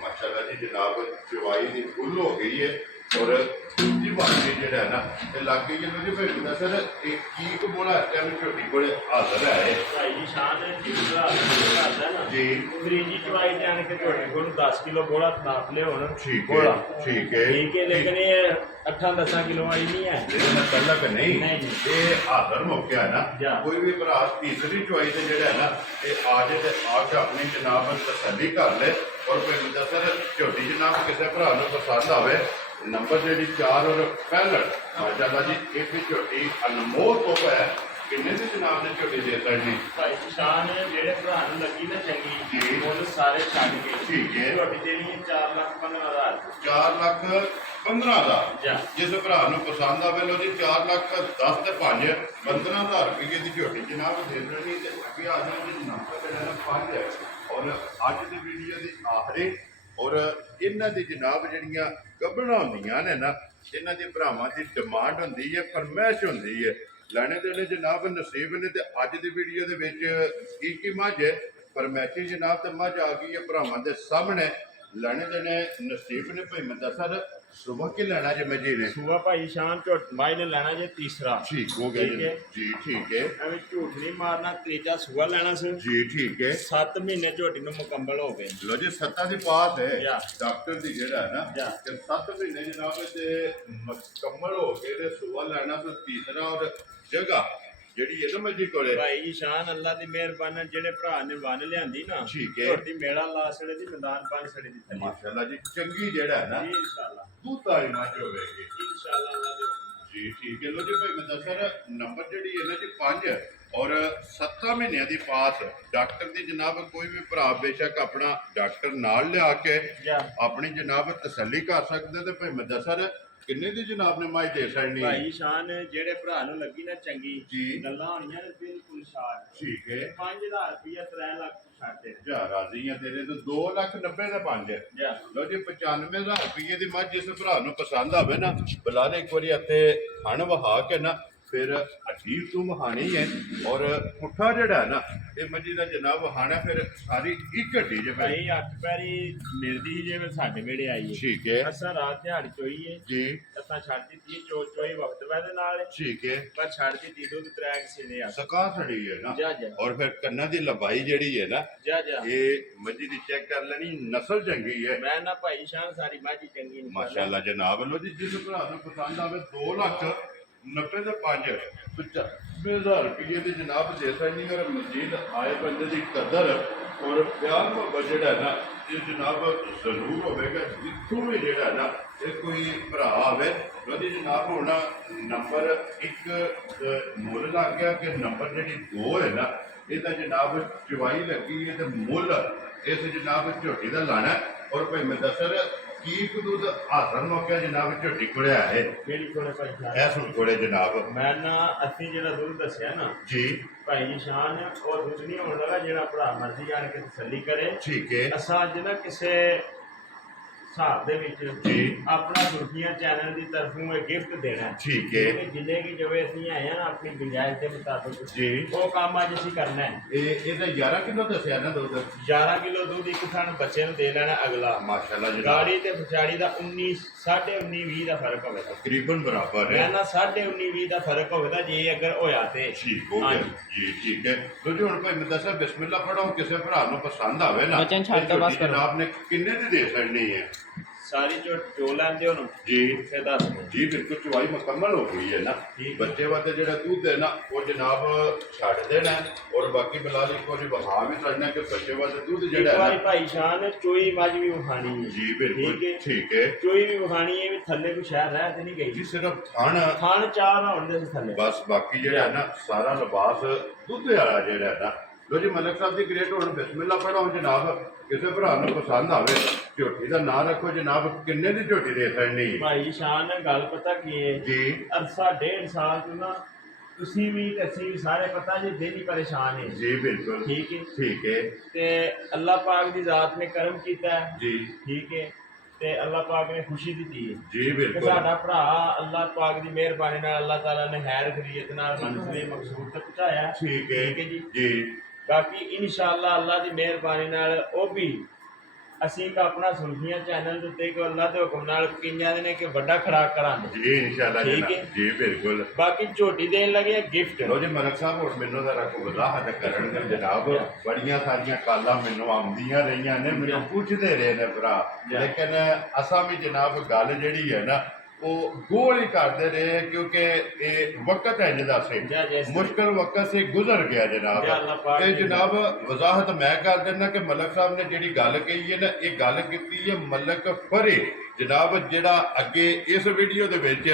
ਮਾਸ਼ਾਅੱਲਾ ਜੀ ਜਨਾਬ ਚਵਾਈ ਦੀ ਫੁੱਲ ਹੋ ਗਈ ਹੈ ਔਰ ਦੂਜੀ ਵਾਰੀ ਜਿਹੜਾ ਨਾ ਇਹ ਲੱਗ ਗਈ ਜਦੋਂ ਜੀ ਫਿਰ ਦਾ ਸਰ ਇਹ ਕੀ ਕੁ ਬੋਲਾ ਟਾਈਮ ਝੋਟੀ ਕੋਲੇ ਹਾਜ਼ਰ ਹੈ ਭਾਈ ਜੀ ਸ਼ਾਨ ਜਿੰਦਾ ਕਰਦਾ ਨਾ ਜੀ ਫਰੀਜੀ ਚਵਾਈ ਤੇ ਆਣ ਕੇ ਤੁਹਾਡੇ ਕੋਲ 10 ਕਿਲੋ ਗੋਲਾ ਨਾਪ ਲਿਓ ਹੁਣ ਠੀਕ ਹੈ ਠੀਕ ਹੈ ਠੀਕ ਹੈ ਲੇਕਿਨ ਇਹ 8-10 ਕਿਲੋ ਵਾਲੀ ਨਹੀਂ ਹੈ ਲੇਕਿਨ ਪਹਿਲਾਂ ਕਿ ਨਹੀਂ ਨਹੀਂ। ਇਹ ਹਾਜ਼ਰ ਮੌਕਿਆ ਨਾ ਜਾਂ। ਕੋਈ ਵੀ ਭਰਾ ਤੀਸਰੀ ਚੁਆਈ ਤੇ ਜਿਹੜਾ ਹੈ ਨਾ ਇਹ ਆ ਜੇ ਤੇ ਆ ਕੇ ਆਪਣੀ ਜਨਾਬ ਤਸੱਲੀ ਕਰ ਲੈ ਔਰ ਫਿਰ ਮੁੰਡਾ ਸਰ ਝੋਟੀ ਜਨਾਬ ਕਿਸੇ ਭਰਾ ਨੂੰ ਪਸੰਦ ਆਵੇ ਨੰਬਰ ਜਿਹੜੀ 4 ਔਰ ਪਹਿਲੜ ਮਾਸ਼ਾਅੱਲਾ ਜੀ ਇਹ ਵੀ ਝੋਟੀ ਅਨਮੋਲ ਤੋਹਫਾ ਹੈ ਕਿੰਨੇ ਦੀ ਜਨਾਬ ਨੇ ਝੋਟੀ ਦੇ ਸਕਦੀ ਭਾਈ ਸ਼ਾਨ ਜਿਹੜੇ ਭਰਾ ਨੂੰ ਲੱਗੀ ਨਾ ਜੀ। ਚੰਗੀ ਉਹਨੂੰ ਸਾਰੇ ਛੱਡ ਕੇ ਠੀਕ ਹੈ। ਤੁਹਾਡੀ ਦੇਣੀ ਹੈ 4,15,000 4,15,000 ਜਾਂ। ਜਿਸ ਭਰਾ ਨੂੰ ਪਸੰਦ ਆਵੇ ਲੋ ਜੀ 4,10,000 ਤੇ 5 15,000 ਰੁਪਏ ਦੀ ਝੋਟੀ ਜਨਾਬ ਦੇ ਦੇਣੀ ਤੇ ਅੱਗੇ ਆ ਜਾਣਾ ਜੀ ਨੰਬਰ ਜਿਹੜਾ ਨਾ 5 ਹੈ ਔਰ ਅੱਜ ਦੀ ਵੀਡੀਓ ਦੀ ਆਖਰੀ ਔਰ ਇਹਨਾਂ ਦੀ ਜਨਾਬ ਜਿਹੜੀਆਂ ਗੱਭਣਾ ਹੁੰਦੀਆਂ ਨੇ ਨਾ ਇਹਨਾਂ ਦੇ ਭਰਾਵਾਂ ਦੀ ਡਿਮਾਂਡ ਹੁੰਦੀ ਹੈ ਫਰਮਾਇਸ਼ ਹੁੰਦੀ ਹੈ ਲੈਣੇ ਦੇਣੇ ਜਨਾਬ ਨਸੀਬ ਨੇ ਤੇ ਅੱਜ ਦੀ ਵੀਡੀਓ ਦੇ ਵਿੱਚ ਕੀ ਮੱਝ ਹੈ ਫਰਮਾਇਸ਼ੀ ਜਨਾਬ ਤੇ ਮੱਝ ਆ ਗਈ ਹੈ ਭਰਾਵਾਂ ਦੇ ਸਾਹਮਣੇ ਲੈਣੇ ਦੇਣੇ ਨਸੀਬ ਨੇ ਭਾਈ ਮੰਦਾ ਸਰ ਸੁਬਹ ਕੀ ਲੈਣਾ ਜੇ ਮੱਝੀ ਨੇ ਸੁਬਾ ਭਾਈ ਸ਼ਾਨ ਝੋਟ ਮਾਈ ਨੇ ਲੈਣਾ ਜੇ ਤੀਸਰਾ ਠੀਕ ਹੋ ਗਿਆ ਠੀਕ ਹੈ। ਜੀ ਠੀਕ ਹੈ ਐਵੇਂ ਝੂਠ ਨਹੀਂ ਮਾਰਨਾ ਤੀਜਾ ਸੁਬਾ ਲੈਣਾ ਸੀ ਜੀ ਠੀਕ ਹੈ 7 ਮਹੀਨੇ ਝੋਟੀ ਨੂੰ ਮੁਕੰਮਲ ਹੋ ਗਏ ਲੋ ਜੀ ਸੱਤਾ ਦੀ ਪਾਸ ਹੈ ਜਾਂ। ਡਾਕਟਰ ਦੀ ਜਿਹੜਾ ਹੈ ਨਾ ਜਾਂ। ਕਿ 7 ਮਹੀਨੇ ਜਨਾਬ ਤੇ ਮੁਕੰਮਲ ਹੋ ਕੇ ਤੇ ਸੁਬਹ ਲੈਣਾ ਤੇ ਤੀਸਰਾ ਔਰ ਜਗ੍ਹਾ ਜਿਹੜੀ ਹੈ ਨਾ ਮੱਝੀ ਕੋਲੇ ਭਾਈ ਜੀ ਸ਼ਾਨ ਅੱਲਾ ਦੀ ਮਿਹਰਬਾਨੀ ਜਿਹੜੇ ਭਰਾ ਨੇ ਵੰਨ ਲਿਆਂਦੀ ਨਾ ਠੀਕ ਹੈ। ਝੋਟੀ ਮੇਲਾ ਲਾ ਸੜੇ ਦੀ ਮੈਦਾਨ ਬਣ ਸੜੇ ਦੀ ਥੱਲੇ ਮਾਸ਼ਾਅੱਲਾ ਜੀ ਚੰਗੀ ਜਿਹੜਾ ਹੈ ਨਾ ਜੀ ਇਨਸ਼ਾਅੱਲਾ ਦੁੱਧ ਵਾਲੀ ਮੱਝ ਹੋਵੇਗੀ ਇਨਸ਼ਾਅੱਲਾ ਅੱਲਾ ਦੇ ਹੁਕਮ ਜੀ ਠੀਕ ਹੈ ਲੋ ਜੀ ਭਾਈ ਮੈਂ ਦੱਸਾਂ ਨੰਬਰ ਜਿਹੜੀ ਹੈ ਨਾ ਜੀ 5 ਔਰ 7 ਮਹੀਨਿਆਂ ਦੀ ਪਾਸ ਡਾਕਟਰ ਦੀ ਜਨਾਬ ਕੋਈ ਵੀ ਭਰਾ ਬੇਸ਼ੱਕ ਆਪਣਾ ਡਾਕਟਰ ਨਾਲ ਲਿਆ ਕੇ ਜਾਂ। ਆਪਣੀ ਜਨਾਬ ਤਸੱਲੀ ਕਰ ਸਕਦੇ ਤੇ ਭਾਈ ਮੈਂ ਦੱਸਾਂ ਕਿੰਨੇ ਦੀ ਜਨਾਬ ਨੇ ਮਾਈ ਦੇ ਸਕਣੀ ਭਾਈ ਸ਼ਾਨ ਜਿਹੜੇ ਭਰਾ ਨੂੰ ਲੱਗੀ ਨਾ ਚੰਗੀ ਜੀ। ਗੱਲਾਂ ਹੋਣੀਆਂ ਨੇ ਬਿਲਕੁਲ ਸ਼ਾਰਟ ਠੀਕ ਹੈ 5000 ਰੁਪਇਆ 3 ਲੱਖ ਛੱਡ ਦੇ ਜਾ ਰਾਜ਼ੀ ਆ ਤੇਰੇ ਤੋਂ 2,90,000 ਦਾ 5 ਜਾਂ। ਲੋ ਜੀ 95,000 ਰੁਪਏ ਦੀ ਮੱਝ ਜਿਸ ਭਰਾ ਨੂੰ ਪਸੰਦ ਆਵੇ ਨਾ ਬੁਲਾ ਦੇ ਇੱਕ ਵਾਰੀ ਇੱਥੇ ਹਣ ਵਹਾ ਕੇ ਨਾ ਫਿਰ ਅਜੀਬ ਤੂੰ ਮਹਾਣੀ ਹੈ ਔਰ ਪੁੱਠਾ ਜਿਹੜਾ ਨਾ ਇਹ ਮੱਝੀ ਦਾ ਜਨਾਬ ਵਹਾਣਾ ਫਿਰ ਸਾਰੀ ਇੱਕ ਘੱਟੀ ਜੇ ਭਾਈ ਭਾਈ 8 ਪੈਰੀ ਮਿਲਦੀ ਸੀ ਜਿਵੇਂ ਸਾਡੇ ਵੇੜੇ ਆਈ ਹੈ ਠੀਕ ਹੈ ਅਸਾਂ ਰਾਤ ਦਿਹਾੜੀ ਚੋਈ ਹੈ ਜੀ ਅਸਾਂ ਛੱਡ ਦਿੱਤੀ ਚੋਈ ਵਕਤ ਵੈਦੇ ਨਾਲ ਠੀਕ ਹੈ ਪਰ ਛੱਡ ਦਿੱਤੀ ਦੁੱਧ ਤਰੈਕ ਸਿਨੇ ਆ ਸਕਾ ਸੜੀ ਹੈ ਨਾ ਜਾ ਜਾ ਔਰ ਫਿਰ ਕੰਨਾਂ ਦੀ ਲੰਬਾਈ ਜਿਹੜੀ ਹੈ ਨਾ ਜਾ ਜਾ ਇਹ ਮੱਝੀ ਦੀ ਚੈੱਕ ਕਰ ਲੈਣੀ ਨਸਲ ਚੰਗੀ ਹੈ ਮੈਂ ਨਾ ਭਾਈ ਸ਼ਾਨ ਸਾਰੀ ਮਾਝੀ ਚੰਗੀ ਨਹੀਂ ਮਾਸ਼ਾਅੱਲਾ ਜਨਾਬ ਲੋ ਜੀ ਜਿਸ ਭਰਾ ਨੂੰ ਪਸੰਦ ਆਵੇ 2,90,000 ਦੇ 5 95,000 ਰੁਪਏ ਦੀ ਜਨਾਬ ਦੇ ਸਕਣੀ ਔਰ ਮਜ਼ੀਦ ਆਏ ਬੰਦੇ ਦੀ ਕਦਰ ਔਰ ਪਿਆਰ ਮੁਹੱਬਤ ਜਿਹੜਾ ਨਾ ਇਹ ਜਨਾਬ ਜ਼ਰੂਰ ਹੋਵੇਗਾ ਜਿੱਥੋਂ ਵੀ ਜਿਹੜਾ ਨਾ ਇਹ ਕੋਈ ਭਰਾ ਆਵੇ ਉਹਦੀ ਜਨਾਬ ਹੋਣਾ ਨੰਬਰ 1 ਮੁੱਲ ਲੱਗ ਗਿਆ ਕਿ ਨੰਬਰ ਜਿਹੜੀ 2 ਹੈ ਨਾ ਇਹਦਾ ਜਨਾਬ ਚਵਾਈ ਲੱਗੀ ਹੈ ਤੇ ਮੁੱਲ ਇਸ ਜਨਾਬ ਝੋਟੀ ਦਾ ਲਾਣਾ ਔਰ ਭਾਈ ਮੈਂ ਦੱਸਰ ਕੀ ਕਦੂਦ ਹਾਜ਼ਰ ਮੌਕਿਆ ਜਨਾਬ ਝੋਟੀ ਕੋਲੇ ਆਏ ਕਿਹੜੀ ਕੋਲੇ ਭਾਈ ਸ਼ਾਨ ਐ ਸੁਣ ਕੋਲੇ ਜਨਾਬ ਮੈਂ ਨਾ ਅਸੀਂ ਜਿਹੜਾ ਦੁੱਧ ਦੱਸਿਆ ਨਾ ਜੀ ਭਾਈ ਜੀ ਸ਼ਾਨ ਉਹ ਦੁੱਧ ਨਹੀਂ ਹੋਣ ਲੱਗਾ ਜਿਹੜਾ ਭਰਾ ਮਰਜ਼ੀ ਜਾਣ ਕੇ ਤਸੱਲੀ ਕਰੇ ਠੀਕ ਹੈ ਅਸਾਂ ਅੱਜ ਨਾ ਕਿਸੇ ਹਿਸਾਬ ਦੇ ਵਿੱਚ ਜੀ। ਆਪਣਾ ਸੁਰਖੀਆਂ ਚੈਨਲ ਦੀ ਤਰਫੋਂ ਇਹ ਗਿਫਟ ਦੇਣਾ ਹੈ। ਠੀਕ ਹੈ ਕਿਉਂਕਿ ਜਿੰਨੇ ਕੀ ਜਿਵੇਂ ਅਸੀਂ ਆਏ ਆ ਨਾ ਆਪਣੀ ਗੁੰਜਾਇਸ਼ ਦੇ ਮੁਤਾਬਕ ਜੀ ਉਹ ਕੰਮ ਅੱਜ ਅਸੀਂ ਕਰਨਾ ਹੈ ਇਹਦਾ 11 ਕਿਲੋ ਦੱਸਿਆ ਨਾ ਦੁੱਧ 11 ਕਿਲੋ ਦੁੱਧ ਇੱਕ ਥਣ ਬੱਚੇ ਨੂੰ ਦੇ ਲੈਣਾ ਅਗਲਾ ਮਾਸ਼ਾਅੱਲਾ ਜਨਾਬ ਗਾੜੀ ਤੇ ਵਿਚਾਰੀ ਦਾ 19 19.5 20 ਦਾ ਫਰਕ ਹੋਵੇਗਾ ਤਕਰੀਬਨ ਬਰਾਬਰ ਮੈਂ ਹੈ ਨਾ 19.5 20 ਦਾ ਫਰਕ ਹੋਵੇਗਾ ਜੇ ਅਗਰ ਹੋਇਆ ਤੇ ਠੀਕ ਹੋ ਗਿਆ ਹਾਂਜੀ। ਜੀ ਠੀਕ ਹੈ ਤੁਸੀਂ ਹੁਣ ਭਾਈ ਮੈਂ ਦੱਸਾਂ ਬਿਸਮਿਲ੍ਲਾ ਪੜੋ ਕਿਸੇ ਭਰਾ ਨੂੰ ਪਸੰਦ ਆਵੇ ਨਾ ਬਚਨ ਛੱਡ ਤੇ ਦਿਓ ਬਸ ਝੋਟੀ ਜਨਾਬ ਨੇ ਕਿੰਨੇ ਦੀ ਦੇ ਸਕਣੀ ਹੈ ਸਾਰੀ ਜੋ ਲੈਂਦੇ ਉਹਨੂੰ ਜੀ ਫਿਰ ਦੱਸ ਦਿਓ ਜੀ ਬਿਲਕੁਲ ਚਵਾਈ ਮੁਕੰਮਲ ਹੋ ਗਈ ਹੈ ਨਾ ਠੀਕ। ਬੱਚੇ ਵਾਸਤੇ ਜਿਹੜਾ ਦੁੱਧ ਹੈ ਨਾ ਉਹ ਜਨਾਬ ਛੱਡ ਦੇਣਾ ਹੈ ਔਰ ਬਾਕੀ ਬਲਾਲ ਇੱਕ ਵਾਰੀ ਵਹਾ ਵੀ ਛੱਡਣਾ ਕਿ ਬੱਚੇ ਵਾਸਤੇ ਦੁੱਧ ਇੱਕ ਜਿਹੜਾ ਹੈ ਵਾਰੀ ਨਾ ਭਾਈ ਸ਼ਾਨ ਚੋਈ ਮੱਝ ਵੀ ਵਿਖਾਣੀ ਹੈ ਜੀ ਬਿਲਕੁਲ ਠੀਕ ਹੈ। ਠੀਕ ਹੈ ਚੋਈ ਵੀ ਵਿਖਾਣੀ ਹੈ ਵੀ ਥੱਲੇ ਕੋਈ ਸ਼ਹਿਰ ਰਹਿ ਤੇ ਨਹੀਂ ਜੀ ਗਈ ਸਿਰਫ ਥਣ ਖਾਣ ਚਾਹ ਨਾ ਹੁੰਦੇ ਸੀ ਥੱਲੇ ਬਸ ਬਾਕੀ ਜਿਹੜਾ ਹੈ ਨਾ ਸਾਰਾ ਲਿਬਾਸ ਦੁੱਧ ਵਾਲਾ ਜਿਹੜਾ ਹੈ ਨਾ ਲੋ ਜੀ ਮਲਕ ਸਾਹਿਬ ਦੀ ਗ੍ਰੇਟ ਹੁਣ ਬਿਸਮਿਲ੍ਲਾ ਪੜਾਓ ਜਨਾਬ ਕਿਸੇ ਭਰਾ ਨੂੰ ਪਸੰਦ ਆਵੇ ਝੋਟੀ ਦਾ ਨਾਂ ਰੱਖੋ ਜਨਾਬ ਕਿੰਨੇ ਦੀ ਝੋਟੀ ਦੇ ਸਕਣੀ ਭਾਈ ਸ਼ਾਨ ਗੱਲ ਪਤਾ ਕੀ ਹੈ ਜੀ ਅਰਸਾ 1.5 ਸਾਲ ਤੋਂ ਨਾ ਤੁਸੀਂ ਵੀ ਤੇ ਅਸੀਂ ਵੀ ਸਾਰੇ ਪਤਾ ਜੀ ਦਿਲ ਹੀ ਪਰੇਸ਼ਾਨ ਹੈ ਜੀ ਬਿਲਕੁਲ ਠੀਕ ਹੈ ਠੀਕ ਹੈ ਤੇ ਅੱਲਾਹ ਪਾਕ ਦੀ ਜ਼ਾਤ ਨੇ ਕਰਮ ਕੀਤਾ ਹੈ ਜੀ ਠੀਕ ਹੈ ਤੇ ਅੱਲਾਹ ਪਾਕ ਨੇ ਖੁਸ਼ੀ ਦਿੱਤੀ ਹੈ ਜੀ ਤੇ ਬਿਲਕੁਲ ਸਾਡਾ ਭਰਾ ਅੱਲਾਹ ਪਾਕ ਦੀ ਮਿਹਰਬਾਨੀ ਨਾਲ ਅੱਲਾਹ ਤਾਲਾ ਨੇ ਖੈਰ ਖਰੀਅਤ ਨਾਲ ਮੰਜ਼ਿਲ ਮਕਸੂਦ ਤੱਕ ਪਹੁੰਚਾਇਆ ਠੀਕ ਹੈ ਜੀ ਜੀ ਬਾਕੀ ਇਨਸ਼ਾਅੱਲਾ ਅੱਲਾਹ ਦੀ ਮਿਹਰਬਾਨੀ ਨਾਲ ਉਹ ਵੀ ਅਸੀਂ ਇੱਕ ਆਪਣਾ ਸੁਲਫੀਆਂ ਚੈਨਲ ਦੇ ਉੱਤੇ ਇੱਕ ਅੱਲਾ ਦੇ ਹੁਕਮ ਨਾਲ ਕਈਆਂ ਦੇ ਨੇ ਕਿ ਵੱਡਾ ਖੜਾਕ ਕਰਾਂਗੇ ਜੀ ਇਨਸ਼ਾਅੱਲਾ ਠੀਕ ਜਨਾਬ ਹੈ। ਜੀ ਬਿਲਕੁਲ। ਬਾਕੀ ਝੋਟੀ ਦੇਣ ਲੱਗੇ ਗਿਫਟ। ਲੋ ਜੀ ਮਲਕ ਸਾਹਿਬ ਹੁਣ ਮੈਨੂੰ ਜ਼ਰਾ ਕੋ ਵਜ਼ਾਹਤ ਕਰਨਗੇ ਜਨਾਬ। ਬੜੀਆਂ ਸਾਰੀਆਂ ਕਾਲਾਂ ਮੈਨੂੰ ਆਉਂਦੀਆਂ ਰਹੀਆਂ ਨੇ, ਮੈਨੂੰ ਪੁੱਛਦੇ ਰਹੇ ਨੇ ਭਰਾ, ਲੇਕਿਨ ਅਸਾਂ ਵੀ ਜਨਾਬ ਗੱਲ ਜਿਹੜੀ ਹੈ ਨਾ ਉਹ ਗੋਲ ਹੀ ਕਰਦੇ ਰਹੇ ਕਿਉਂਕਿ ਇਹ ਵਕਤ ਇੰਜ ਦਾ ਸੀ, ਮੁਸ਼ਕਿਲ ਵਕਤ ਸੇ ਗੁਜ਼ਰ ਗਿਆ ਜਨਾਬ। ਇਹ ਜਨਾਬ ਵਜ਼ਾਹਤ ਮੈਂ ਕਰ ਦਿੰਦਾ ਕਿ ਮਲਕ ਸਾਹਿਬ ਨੇ ਜਿਹੜੀ ਗੱਲ ਕਹੀ ਹੈ ਨਾ, ਇਹ ਗੱਲ ਕੀਤੀ ਹੈ ਮਲਕ ਫਰੀ ਜਨਾਬ, ਜਿਹੜਾ ਅੱਗੇ ਇਸ ਵੀਡੀਓ ਦੇ ਵਿੱਚ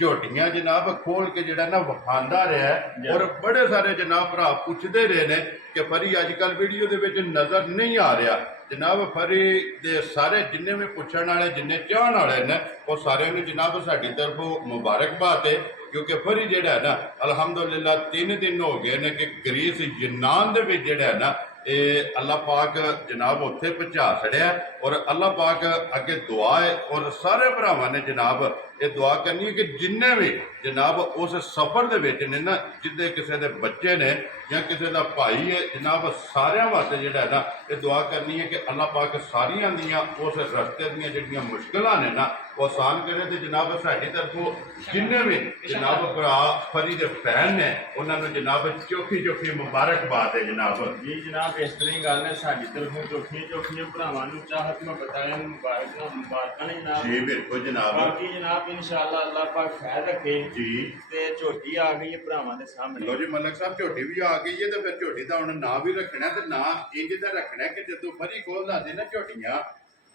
ਝੋਟੀਆਂ ਜਨਾਬ ਖੋਲ ਕੇ ਜਿਹੜਾ ਨਾ ਵਿਖਾਉਂਦਾ ਰਿਹਾ। ਔਰ ਬੜੇ ਸਾਰੇ ਜਨਾਬ ਭਰਾ ਪੁੱਛਦੇ ਰਹੇ ਨੇ ਕਿ ਫਰੀ ਅੱਜ ਕੱਲ ਵੀਡੀਓ ਦੇ ਵਿੱਚ ਨਜ਼ਰ ਨਹੀਂ ਆ ਰਿਹਾ ਜਨਾਬ। ਫਰੀ ਦੇ ਸਾਰੇ ਜਿੰਨੇ ਵੀ ਪੁੱਛਣ ਵਾਲੇ ਜਿੰਨੇ ਚਾਹਣ ਵਾਲੇ ਨੇ ਉਹ ਸਾਰਿਆਂ ਨੂੰ ਜਨਾਬ ਸਾਡੀ ਤਰਫੋਂ ਮੁਬਾਰਕਬਾਦ ਹੈ, ਕਿਉਂਕਿ ਫਰੀ ਜਿਹੜਾ ਹੈ ਨਾ ਅਲਹਮਦੁਲਿਲਾ 3 ਦਿਨ ਹੋ ਗਏ ਨੇ ਕਿ ਗਰੀਸ ਯੂਨਾਨ ਦੇ ਵਿੱਚ ਜਿਹੜਾ ਹੈ ਨਾ ਇਹ ਅੱਲਾਹ ਪਾਕ ਜਨਾਬ ਉੱਥੇ ਪਹੁੰਚਾ ਛੜਿਆ। ਔਰ ਅੱਲਾਹ ਪਾਕ ਅੱਗੇ ਦੁਆ ਹੈ ਔਰ ਸਾਰੇ ਭਰਾਵਾਂ ਨੇ ਜਨਾਬ ਇਹ ਦੁਆ ਕਰਨੀ ਹੈ ਕਿ ਜਿੰਨੇ ਵੀ ਜਨਾਬ ਉਸ ਸਫ਼ਰ ਦੇ ਵਿੱਚ ਨੇ ਨਾ, ਜਿੱਦੇ ਕਿਸੇ ਦੇ ਬੱਚੇ ਨੇ ਜਾਂ ਕਿਸੇ ਦਾ ਭਾਈ ਹੈ ਜਨਾਬ, ਸਾਰਿਆਂ ਵਾਸਤੇ ਜਿਹੜਾ ਹੈ ਨਾ ਇਹ ਦੁਆ ਕਰਨੀ ਹੈ ਕਿ ਅੱਲਾਹ ਪਾਕ ਸਾਰੀਆਂ ਦੀਆਂ ਉਸ ਰਸਤੇ ਦੀਆਂ ਜਿਹੜੀਆਂ ਮੁਸ਼ਕਲਾਂ ਨੇ ਨਾ ਉਹ ਆਸਾਨ ਕਰੇ। ਤੇ ਜਨਾਬ ਸਾਡੀ ਤਰਫੋਂ ਜਿੰਨੇ ਵੀ ਜਨਾਬ ਭਰਾ ਫਰੀ ਦੇ ਫੈਨ ਨੇ ਉਹਨਾਂ ਨੂੰ ਜਨਾਬ ਚੋਖੀ ਮੁਬਾਰਕਬਾਦ ਹੈ ਜਨਾਬ। ਜੀ ਜਨਾਬ ਇਸ ਤਰ੍ਹਾਂ ਹੀ ਗੱਲ ਹੈ, ਸਾਡੀ ਤਰਫੋਂ ਚੋਖੀਆਂ ਭਰਾਵਾਂ ਨੂੰ ਚਾਹਤ ਮੁਹੱਬਤਾਂ ਨੂੰ ਮੁਬਾਰਕਾਂ ਨੇ ਜਨਾਬ। ਜੀ ਬਿਲਕੁਲ ਜਨਾਬ। ਬਾਕੀ ਜਨਾਬ ਇਨਸ਼ਾਅੱਲਾ ਅੱਲਾਹ ਪਾਕ ਖੈਰ ਰੱਖੇ ਜੀ। ਤੇ ਝੋਟੀ ਆ ਗਈ ਹੈ ਭਰਾਵਾਂ ਦੇ ਸਾਹਮਣੇ। ਲੋ ਜੀ ਮਲਕ ਸਾਹਿਬ ਝੋਟੀ ਵੀ ਆ ਗਈ ਹੈ ਤੇ ਫਿਰ ਝੋਟੀ ਦਾ ਹੁਣ ਨਾਂ ਵੀ ਰੱਖਣਾ ਤੇ ਨਾਂ ਇੰਜ ਦਾ ਰੱਖਣਾ ਕਿ ਜਦੋਂ ਫਰੀ ਖੋਲਦਾ ਸੀ ਨਾ ਝੋਟੀਆਂ,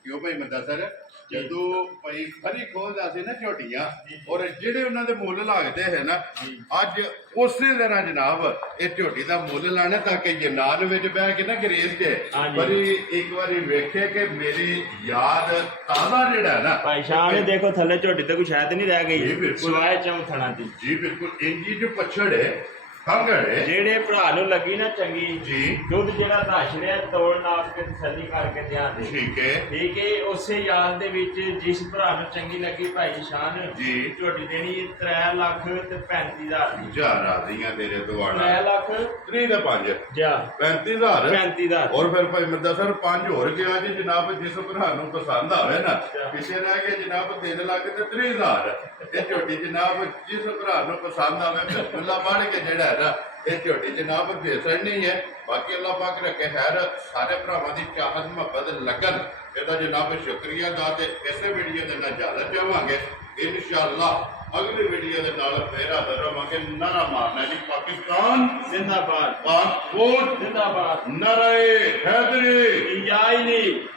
ਕਿਉਂ ਭਾਈ ਮੁਦੱਸਰ, ਜਦੋਂ ਭਾਈ ਫਰੀ ਖੋਲਦਾ ਸੀ ਨਾ ਝੋਟੀਆਂ ਔਰ ਜਿਹੜੇ ਉਹਨਾਂ ਦੇ ਮੁੱਲ ਲੱਗਦੇ ਹੈ ਨਾ, ਅੱਜ ਉਸੇ ਤਰ੍ਹਾਂ ਜਨਾਬ ਇਹ ਝੋਟੀ ਦਾ ਮੁੱਲ ਲਾਣਾ ਤਾਂ ਕਿ ਯੂਨਾਨ ਵਿੱਚ ਬਹਿ ਕੇ ਨਾ ਗਰੇਸ ਕੇ ਫਰੀ ਇੱਕ ਵਾਰੀ ਵੇਖੇ ਕਿ ਮੇਰੀ ਯਾਦ ਤਾਜ਼ਾ ਜਿਹੜਾ ਹੈ ਨਾ। ਭਾਈ ਸ਼ਾਹ ਨੇ ਦੇਖੋ ਥੱਲੇ ਝੋਟੀ ਤੇ ਕੋਈ ਸ਼ਾਇਦ ਨਹੀਂ ਰਹਿ ਜੀ ਗਈ ਬਿਲਕੁਲ। ਸਿਵਾਏ ਚੌਥਣਾ ਦੀ। ਜੀ ਬਿਲਕੁਲ ਇੰਜੀ ਜੋ ਪਛੜ ਹੈ ਖੰਗੜ ਹੈ ਜਿਹੜੇ ਭਰਾ ਨੂੰ ਲੱਗੀ ਨਾ ਚੰਗੀ ਜੀ, ਦੁੱਧ ਜਿਹੜਾ ਧਾਸ਼ ਰਿਹਾ ਤੋੜ ਨਾਪ ਕੇ ਤਸੱਲੀ ਕਰਕੇ ਧਿਆਨ ਦੇ। ਠੀਕ ਹੈ ਠੀਕ ਹੈ, ਉਸੇ ਯਾਦ ਦੇ ਵਿੱਚ ਜਿਸ ਭਰਾ ਨੂੰ ਚੰਗੀ ਲੱਗੀ ਭਾਈ ਸ਼ਾਨ ਜੀ ਝੋਟੀ ਦੇਣੀ 3 ਲੱਖ ਤੇ 35,000 ਦੀ। ਜਾ ਰਾਜ਼ੀਆਂ ਤੇਰੇ ਤੋਂ 3 ਆਣਾ ਲੱਖ 3 ਦਾ 5 ਜਾ 35,000 35,000 ਔਰ ਫਿਰ ਭਾਈ ਮਿਰਜ਼ਾ ਸਰ 5 ਹੋਰ ਗਿਆ ਜੀ ਜਨਾਬ, ਜਿਸ ਭਰਾ ਨੂੰ ਪਸੰਦ ਆਵੇ ਨਾ ਪਿੱਛੇ ਰਹਿ ਗਏ ਜਨਾਬ 3 ਲੱਖ ਤੇ 30,000। ਇਹ ਝੋਟੀ ਜਨਾਬ ਜਿਸ ਭਰਾ ਨੂੰ ਪਸੰਦ ਆਵੇ ਬਿਸਮਿਲ੍ਲਾ ਪੜ੍ਹ ਕੇ ਜਿਹੜਾ ਹੈ ਨਾ ਇਹ ਝੋਟੀ ਜਨਾਬ ਵੇਚਣੀ ਹੈ। ਬਾਕੀ ਅੱਲਾਹ ਪਾਕ ਰੱਖੇ ਖੈਰ, ਸਾਰੇ ਭਰਾਵਾਂ ਦੀ ਚਾਹਤ ਮੁਹੱਬਤ ਲੱਗਣ ਇਹਦਾ ਜਨਾਬ ਸ਼ੁਕਰੀਆ ਦਾ। ਤੇ ਇਸੇ ਵੀਡੀਓ ਦੇ ਨਾਲ ਜ਼ਿਆਦਾ ਚਾਹਾਂਗੇ ਇਨਸ਼ਾਅੱਲਾ ਅਗਲੀ ਵੀਡੀਓ ਦੇ ਨਾਲ ਫੇਰ ਹਾਜ਼ਰ ਹੋਵਾਂਗੇ। ਨਾਰਾ ਮਾਰਨਾ ਜੀ ਪਾਕਿਸਤਾਨ ਜ਼ਿੰਦਾਬਾਦ, ਪਾਸਪੋਰਟ ਜ਼ਿੰਦਾਬਾਦ, ਨਾਰੇ ਹੈਦਰੀ ਇੰਜਾਇਲੀ।